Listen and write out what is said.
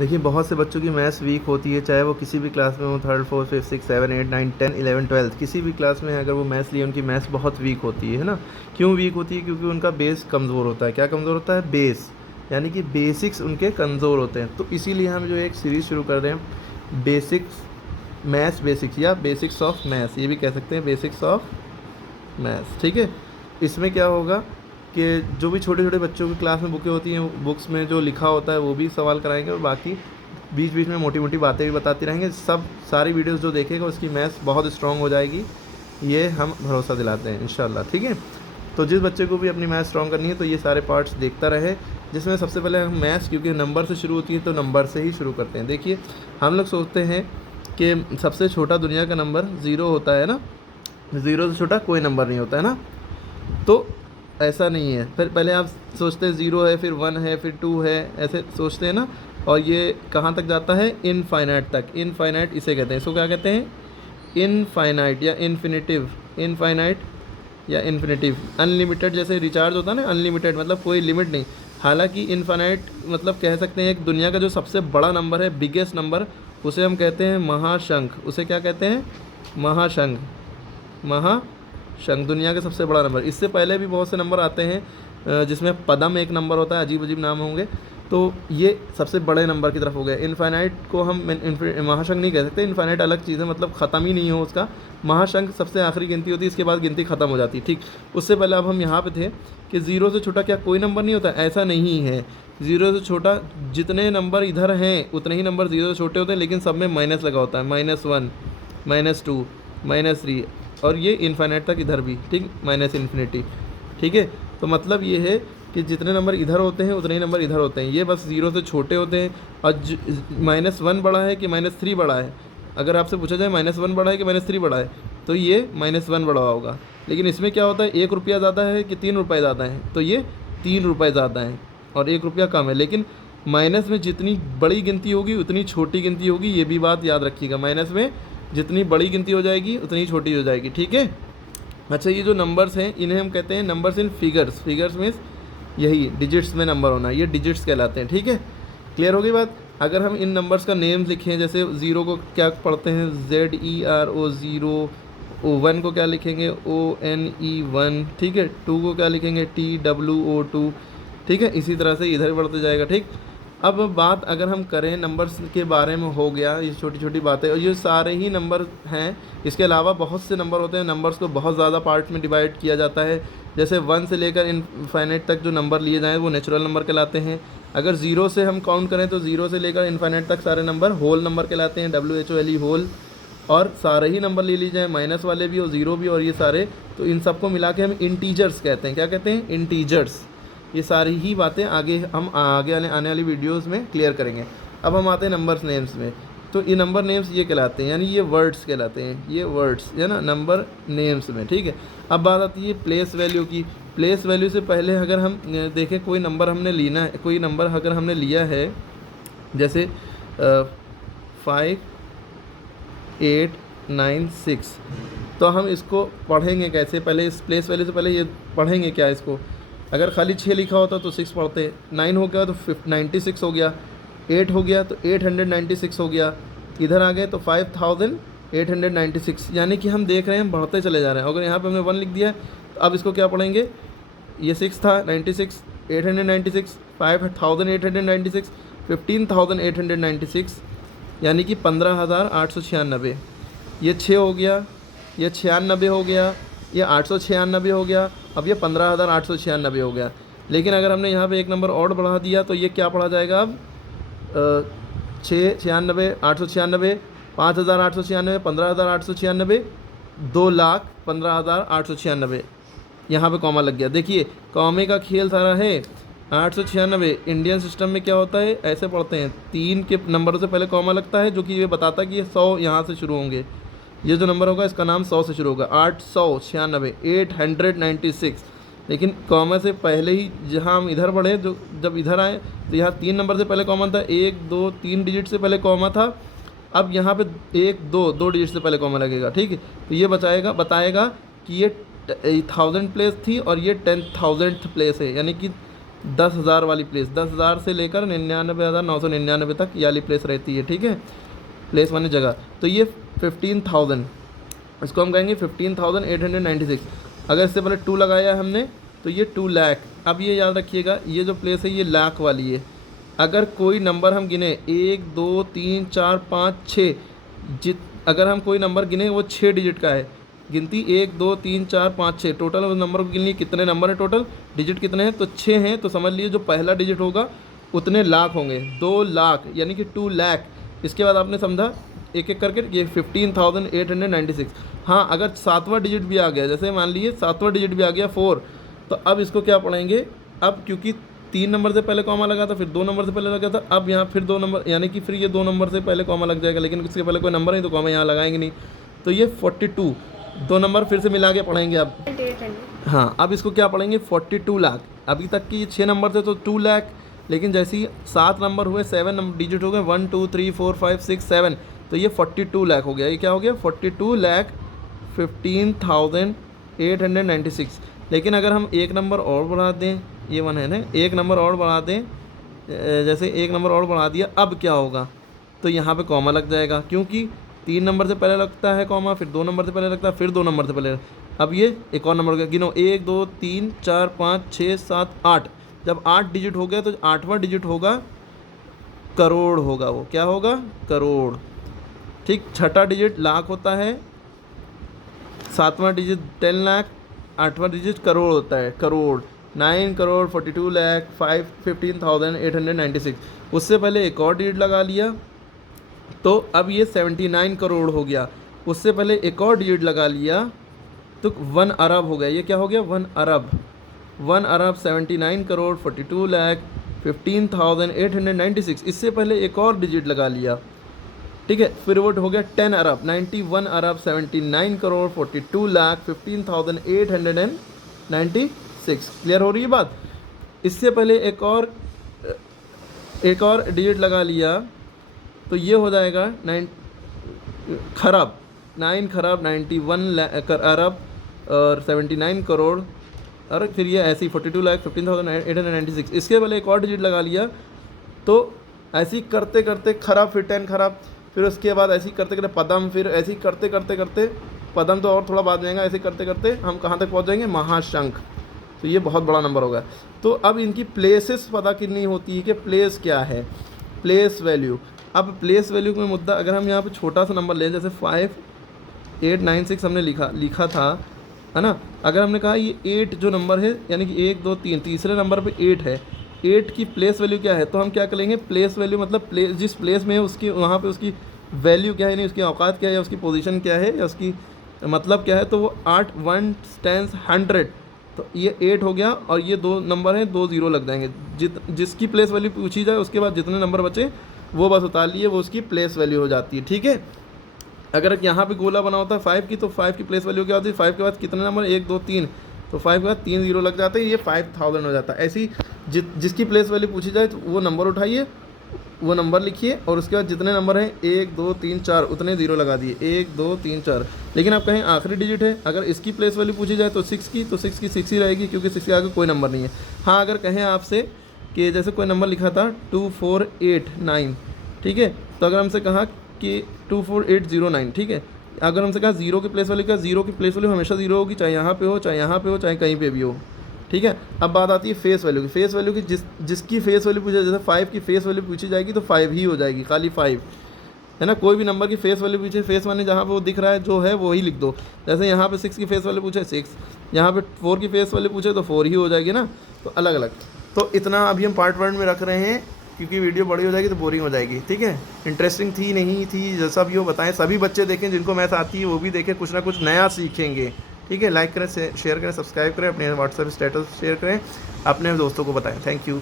देखिए बहुत से बच्चों की मैथ्स वीक होती है, चाहे वो किसी भी क्लास में हो, third fourth fifth six seven eight nine ten eleven twelfth, किसी भी क्लास में अगर वो मैथ्स लिए उनकी मैथ्स बहुत वीक होती है ना। क्यों वीक होती है? क्योंकि उनका बेस कमज़ोर होता है। क्या कमज़ोर होता है? बेस, यानी कि बेसिक्स उनके कमज़ोर होते हैं। तो इसीलिए हम जो एक सीरीज़ शुरू कर रहे हैं, बेसिक्स मैथ्स बेसिक्स, या बेसिक्स ऑफ मैथ्स, ये भी कह सकते हैं, बेसिक्स ऑफ मैथ्स। ठीक है। इसमें क्या होगा कि जो भी छोटे छोटे बच्चों की क्लास में बुकें होती हैं, बुक्स में जो लिखा होता है वो भी सवाल कराएंगे, और बाकी बीच बीच में मोटी मोटी बातें भी बताते रहेंगे। सब सारी वीडियोस जो देखेगा उसकी मैथ्स बहुत स्ट्रॉन्ग हो जाएगी, ये हम भरोसा दिलाते हैं इंशाल्लाह। ठीक है। तो जिस बच्चे को भी अपनी मैथ्स स्ट्रॉन्ग करनी है तो ये सारे पार्ट्स देखता रहे, जिसमें सबसे पहले हम मैथ्स, क्योंकि नंबर से शुरू होती है तो नंबर से ही शुरू करते हैं। देखिए हम लोग सोचते हैं कि सबसे छोटा दुनिया का नंबर ज़ीरो होता है ना, ज़ीरो से छोटा कोई नंबर नहीं होता है ना। तो ऐसा नहीं है। फिर पहले आप सोचते हैं ज़ीरो है, फिर वन है, फिर टू है, ऐसे सोचते हैं ना। और ये कहाँ तक जाता है? इनफाइनाइट तक। इनफाइनाइट इसे कहते हैं। इसको क्या कहते हैं? इनफाइनाइट या इन्फिनिटिव। इनफाइनाइट या इन्फिनिटिव। अनलिमिटेड जैसे रिचार्ज होता है ना, अनलिमिटेड मतलब कोई लिमिट नहीं। हालांकि इनफाइनाइट मतलब कह सकते हैं एक दुनिया का जो सबसे बड़ा नंबर है, बिगेस्ट नंबर, उसे हम कहते हैं महाशंख। उसे क्या कहते हैं? महाशंख। महाशंख दुनिया का सबसे बड़ा नंबर। इससे पहले भी बहुत से नंबर आते हैं जिसमें पदम एक नंबर होता है, अजीब अजीब नाम होंगे। तो ये सबसे बड़े नंबर की तरफ हो गया। इनफाइनाइट को हम महाशंख नहीं कह सकते। इनफाइनाइट अलग चीज़ है, मतलब ख़त्म ही नहीं हो उसका। महाशंख सबसे आखिरी गिनती होती है, इसके बाद गिनती ख़त्म हो जाती है। ठीक। उससे पहले अब हम यहाँ पे थे कि ज़ीरो से छोटा क्या कोई नंबर नहीं होता? ऐसा नहीं है। ज़ीरो से छोटा जितने नंबर इधर हैं उतने ही नंबर ज़ीरो से छोटे होते हैं, लेकिन सब में माइनस लगा होता है। -1, -2, -3, और ये इनफाइनाइट तक इधर भी। ठीक, माइनस इन्फिनिटी। ठीक है। तो मतलब ये है कि जितने नंबर इधर होते हैं उतने ही नंबर इधर होते हैं, ये बस ज़ीरो से छोटे होते हैं। और -1 बड़ा है कि -3 बड़ा है? अगर आपसे पूछा जाए -1 बड़ा है कि -3 बड़ा है, तो ये -1 बड़ा होगा। लेकिन इसमें क्या होता है? 1 रुपया ज़्यादा है कि 3 रुपये ज़्यादा है? तो ये 3 रुपये ज़्यादा हैं और 1 रुपया कम है। लेकिन माइनस में जितनी बड़ी गिनती होगी उतनी छोटी गिनती होगी, ये भी बात याद रखिएगा। माइनस में जितनी बड़ी गिनती हो जाएगी उतनी छोटी हो जाएगी। ठीक है। अच्छा, ये जो नंबर्स हैं इन्हें हम कहते हैं numbers in figures. Figures means यही डिजिट्स में नंबर होना, ये डिजिट्स कहलाते हैं। ठीक है। क्लियर होगी बात? अगर हम इन नंबर्स का नेम लिखें, जैसे ज़ीरो को क्या पढ़ते हैं? ZERO, zero. वन को क्या लिखेंगे? ONE, 1। ठीक है। टू को क्या लिखेंगे? TWO, 2। ठीक है। इसी तरह से इधर बढ़ते जाएगा। ठीक। अब बात अगर हम करें नंबर्स के बारे में, हो गया ये छोटी छोटी बातें, और ये सारे ही नंबर हैं। इसके अलावा बहुत से नंबर होते हैं। नंबर्स को बहुत ज़्यादा पार्ट में डिवाइड किया जाता है। जैसे 1 से लेकर इनफाइनाइट तक जो नंबर लिए जाएँ वो नेचुरल नंबर कहलाते हैं। अगर ज़ीरो से हम काउंट करें तो ज़ीरो से लेकर इनफाइनाइट तक सारे नंबर होल नंबर कहलाते हैं, WHOLE, होल। और सारे ही नंबर ले लीजिए, माइनस वाले भी और ज़ीरो भी और ये सारे, तो इन सबको मिला के हम इंटीजर्स कहते हैं। क्या कहते हैं? इंटीजर्स। ये सारी ही बातें हम आगे आने वाली वीडियोस में क्लियर करेंगे। अब हम आते हैं नंबर्स नेम्स में। तो ये नंबर नेम्स ये कहलाते हैं, यानी ये वर्ड्स कहलाते हैं, ये वर्ड्स है ना नंबर नेम्स में। ठीक है। अब बात आती है प्लेस वैल्यू की। प्लेस वैल्यू से पहले अगर हम देखें कोई नंबर हमने लेना है, कोई नंबर अगर हमने लिया है, जैसे 5, 8, 9, 6, तो हम इसको पढ़ेंगे कैसे? पहले इस प्लेस वैल्यू से पहले ये पढ़ेंगे क्या इसको? अगर खाली 6 लिखा होता तो 6 पढ़ते, 9 हो गया तो 96 हो गया, 8 हो गया तो 896 हो गया, इधर आ गए तो 5896, यानी कि हम देख रहे हैं हम बढ़ते चले जा रहे हैं। अगर यहाँ पे हमने 1 लिख दिया तो अब इसको क्या पढ़ेंगे? ये 6 था, 96, 896, 5896, 15896, यानी कि 15896। ये 6 हो गया, ये 96 हो गया, ये 896 हो गया, अब ये 15896 हो गया। लेकिन अगर हमने यहाँ पे एक नंबर और बढ़ा दिया तो ये क्या पढ़ा जाएगा अब? 6, 96, 896, 5896, 15896, 2,15,896। यहाँ पे कॉमा लग गया। देखिए कॉमे का खेल सारा है। 896 इंडियन सिस्टम में क्या होता है? ऐसे पढ़ते हैं, 3 के नंबरों से पहले कॉमा लगता है, जो कि ये बताता है कि ये 100 यहाँ से शुरू होंगे। ये जो नंबर होगा इसका नाम 100 से शुरू होगा। 896, 896। लेकिन कॉमा से पहले ही जहाँ हम इधर बढ़े, जो जब इधर आए तो यहाँ 3 नंबर से पहले कॉमा था, 1, 2, 3 डिजिट से पहले कॉमा था। अब यहाँ पे 1, 2 डिजिट से पहले कॉमा लगेगा। ठीक है। तो ये बताएगा कि ये 1000 प्लेस थी और ये 10,000th प्लेस है, यानी कि 10,000 वाली प्लेस, 10,000 से लेकर 99,999 तक ये वाली प्लेस रहती है, ठीक है, प्लेस माने जगह। तो ये 15,000, इसको हम कहेंगे 15,896। अगर इससे पहले 2 लगाया हमने तो ये 2 लाख। अब ये याद रखिएगा, ये जो प्लेस है ये लाख वाली है। अगर कोई नंबर हम गिने 1 2 3 4 5 6, अगर हम कोई नंबर गिने वो 6 डिजिट का है, गिनती 1 2 3 4 5 6, टोटल उस नंबर को गिन लिए कितने नंबर हैं, टोटल डिजिट कितने हैं, तो 6 हैं। तो समझ लीजिए जो पहला डिजिट होगा उतने लाख होंगे, 2 लाख यानी कि 2 लाख। इसके बाद आपने समझा एक एक करके ये 15,896। हाँ, अगर 7वां डिजिट भी आ गया, जैसे मान लीजिए 7वां डिजिट भी आ गया 4, तो अब इसको क्या पढ़ेंगे, अब क्योंकि 3 नंबर से पहले कॉमा लगा था, फिर 2 नंबर से पहले लगा था, अब यहाँ फिर 2 नंबर, यानी कि फिर ये 2 नंबर से पहले कॉमा लग जाएगा, लेकिन इसके पहले कोई नंबर नहीं तो कॉमा यहाँ लगाएंगे नहीं। तो ये 42, 2 नंबर फिर से मिला के पढ़ेंगे अब। हाँ, अब इसको क्या पढ़ेंगे, 42 लाख। अभी तक की 6 नंबर थे तो 2 लाख, लेकिन जैसे ही 7 नंबर हुए, 7 नंबर डिजिट हो गए, 1 2 3 4 5 6 7, तो ये 42 लाख हो गया। ये क्या हो गया, 42 लाख 15,896। लेकिन अगर हम एक नंबर और बढ़ा दें, ये 1 है ना, एक नंबर और बढ़ा दें, जैसे एक नंबर और बढ़ा दिया, अब क्या होगा, तो यहाँ पे कॉमा लग जाएगा, क्योंकि 3 नंबर से पहले लगता है कॉमा, फिर 2 नंबर से पहले लगता है, फिर 2 नंबर से पहले। अब ये एक और नंबर हो गया, गिनो 1 2 3 4 5 6 7 8। जब 8 डिजिट हो गया तो 8वां डिजिट होगा करोड़ होगा, वो क्या होगा, करोड़, ठीक। 6ठा डिजिट लाख होता है, 7वां डिजिट 10 लाख, 8वां डिजिट करोड़ होता है, करोड़। 9 करोड़ 42 लाख 15,896। उससे पहले एक और डिजिट लगा लिया तो अब ये 79 करोड़ हो गया। उससे पहले एक और डिजिट लगा लिया तो 1 अरब हो गया। ये क्या हो गया, 1 अरब। 1 अरब 79 करोड़ 42 लाख 15,896। इससे पहले एक और डिजिट लगा लिया, ठीक है, फिर वो हो गया 10 अरब, 91 अरब 79 करोड़ 42 लाख 15,896। क्लियर हो रही है बात। इससे पहले एक और डिजिट लगा लिया तो ये हो जाएगा 9 खरब 91 अरब और 79 करोड़, और फिर ये ऐसे ही 42 लाख 15,896। इसके पहले एक और डिजिट लगा लिया तो ऐसे ही करते करते खरब, फिर 10 खरब, फिर उसके बाद ऐसे ही करते करते पदम, फिर ऐसे ही करते करते पदम तो और थोड़ा बाद में आएगा, ऐसे करते करते हम कहाँ तक पहुँच जाएंगे, महाशंख। तो ये बहुत बड़ा नंबर होगा। तो अब इनकी प्लेसेस पता करनी होती है कि प्लेस क्या है, प्लेस वैल्यू। अब प्लेस वैल्यू में मुद्दा, अगर हम यहाँ पे छोटा सा नंबर लें, जैसे 5896 हमने लिखा था, है ना। अगर हमने कहा ये 8 जो नंबर है, यानी कि 1 2 3, तीसरे नंबर पे 8 है, 8 की प्लेस वैल्यू क्या है, तो हम क्या करेंगे, प्लेस वैल्यू मतलब प्लेस, जिस प्लेस में है उसकी वहाँ पे उसकी वैल्यू क्या है, यानी उसकी औकात क्या है, या उसकी पोजीशन क्या है, या उसकी मतलब क्या है, तो वो 8 1 10 100। तो ये 8 हो गया और ये 2 नंबर हैं, 2 0 लग जाएंगे। जिसकी प्लेस वैल्यू पूछी जाए उसके बाद जितने नंबर बचे वो बस उतार लिए, वो उसकी प्लेस वैल्यू हो जाती है, ठीक है। अगर यहाँ पे गोला बना होता है 5 की, तो 5 की प्लेस वैल्यू क्या होती है, 5 के बाद कितने नंबर, 1 2 3, तो 5 के बाद 3 0 लग जाते हैं, ये 5000 हो जाता है। ऐसी जिसकी प्लेस वैल्यू पूछी जाए तो वो नंबर उठाइए, वो नंबर लिखिए, और उसके बाद जितने नंबर हैं 1 2 3 4 उतने 0 लगा दिए, 1 2 3 4। लेकिन आप कहें आखिरी डिजिट है, अगर इसकी प्लेस वैल्यू पूछी जाए तो 6 की, तो 6 की 6 ही रहेगी, क्योंकि 6 के आगे कोई नंबर नहीं है। हाँ, अगर कहें आपसे कि जैसे कोई नंबर लिखा था 248 ठीक है, तो अगर हमसे कहा कि 24809, ठीक है, अगर हमसे कहा 0 की प्लेस वैल्यू क्या, 0 की प्लेस वैल्यू हमेशा 0 होगी, चाहे यहाँ पे हो, चाहे यहाँ पे हो, चाहे कहीं पे भी हो, ठीक है। अब बात आती है फेस वैल्यू की। फेस वैल्यू की जिसकी फेस वैल्यू पूछी, जैसे 5 की फेस वैल्यू पूछी जाएगी तो 5 ही हो जाएगी, खाली 5, है ना। कोई भी नंबर की फेस वैल्यू पूछे, फेस माने जहाँ पे वो दिख रहा है जो है वो ही लिख दो। जैसे यहाँ पे 6 की फेस वैल्यू पूछे 6, यहाँ पे 4 की फेस वैल्यू पूछे तो 4 ही हो जाएगी ना। तो अलग अलग, तो इतना अभी हम पार्ट 1 में रख रहे हैं, क्योंकि वीडियो बड़ी हो जाएगी तो बोरिंग हो जाएगी, ठीक है। इंटरेस्टिंग थी नहीं थी, जैसा भी हो बताएं। सभी बच्चे देखें, जिनको मैथ आती है वो भी देखें, कुछ ना कुछ नया सीखेंगे, ठीक है। लाइक करें, शेयर करें, सब्सक्राइब करें, अपने व्हाट्सएप स्टेटस शेयर करें, अपने दोस्तों को बताएं। Thank you.